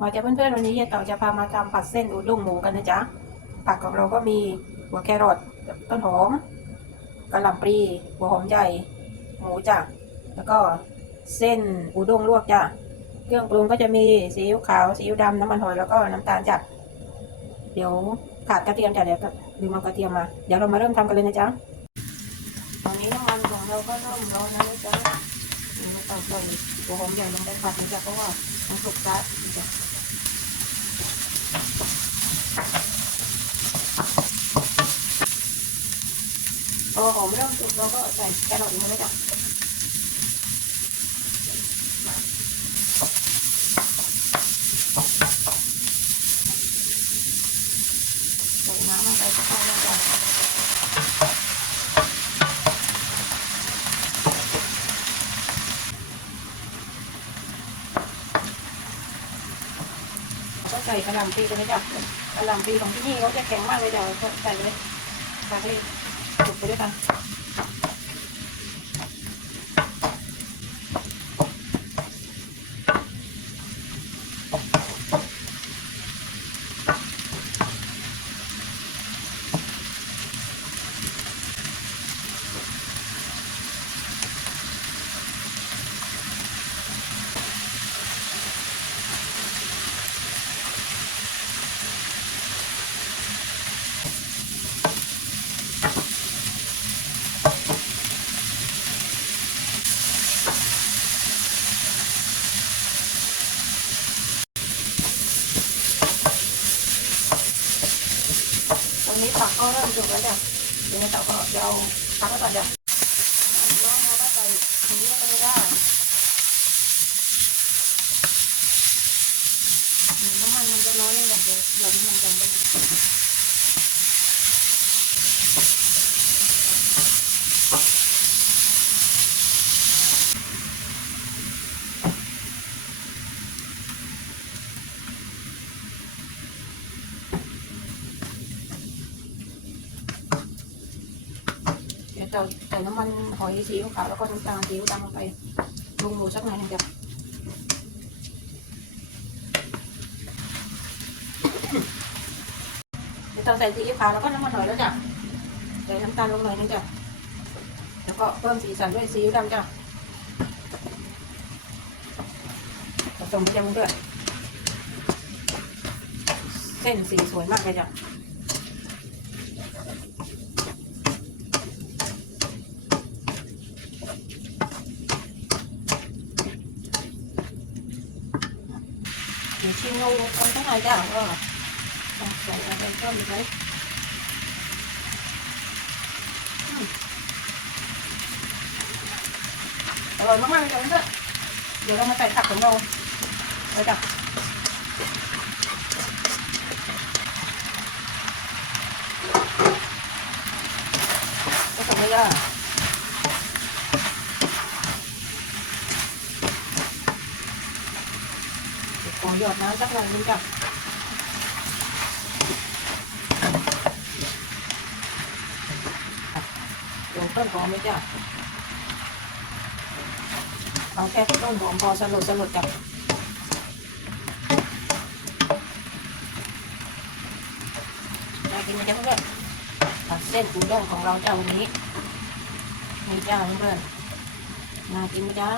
มาจ้ะเพื่อนๆวันนี้ยายเต่าจะพามาทำผัดเส้นอุด้งหมูกันนะจ๊ะผักของเราก็มีหัวแครอทต้นหอมกระหล่ำปลีหัวหอมใหญ่ หมูจ้ะแล้วก็เส้นอุด้งลวกจ้ะเครื่องปรุงก็จะมีซีอิ๊วขาวซีอิ๊วดำน้ำมันหอยแล้วก็น้ำตาลจ้ะเดี๋ยวขาดกระเทียมจ้ะเดี๋ยวลืมเอากระเทียมมาเดี๋ยวเรามาเริ่มทำกันเลยนะจ๊ะตอนนี้น้ำมันของเราก็เริ่มร้อนแล้วนะจ๊ะเราใส่หัวหอมใหญ่ลงไปผัดนะจ๊ะเพราะว่า มันสุกจ้ะจ้ะพอหอมเริ่มสุกเราก็ใส่แครอทลงไปเลยจ้ะใส่น้ำลงไปสักหน่อยนะจ้ะก็ ใส่กระหล่ำปีกันเลยจ้ะกระหล่ำปีของที่นี่เขาจะแข็งมากเลยจ้ะก็ใส่เลยใส่ไปสุกไปด้วยกัน อนนี้ตักก็เริ่มสุกแล้วจ้ะเดี๋ยวเราก็จะเอาพักไว้ก่อนจ้ะน้องเราก็ใส่ถุงนี้ลงไปได้น้ำมันมันจะน้อยเลยเดี๋ยวเดี๋ยวน้ำมันจะ ต้องเดี๋ยวเราใส่น้ำมันหอยซีอิ๊วขาวแล้วก็น้ำตาลซีอิ๊วดำลงไปปรุงหมูสักหน่อยหนึงจ้ะเดี๋ยวเราใส่ซีอิ๊วขาวแล้วก็น้ำมันหอยแล้วจ้ะใส่น้ำตาลลงหน่อยนึงจ้ะแล้วก็เพิ่มสีสันด้วยซีอิ๊วดำจ้ะผสมไปจ้ะเพื่อนๆเส้นสีสวยมากเลยจ้ะ เดี๋ยวชิมดูกันสักหน่อยจ้ะว่าใส่อะไรเพิ่ม อหยอนๆเดี๋ยวเรามาใส่ผักขอหยอดน้ำสักหน่อยนึงจ้ะลงต้นหอมไหมจ้ะเอาแค่ต้นหอมพอสลดสลดจ้ะน่ากินไหมจ๊ะเพื่อนผัดเส้นอุด้งของเราเจ้าวันนี้นี่จ้าเพื่อนน่ากินจ๊ะ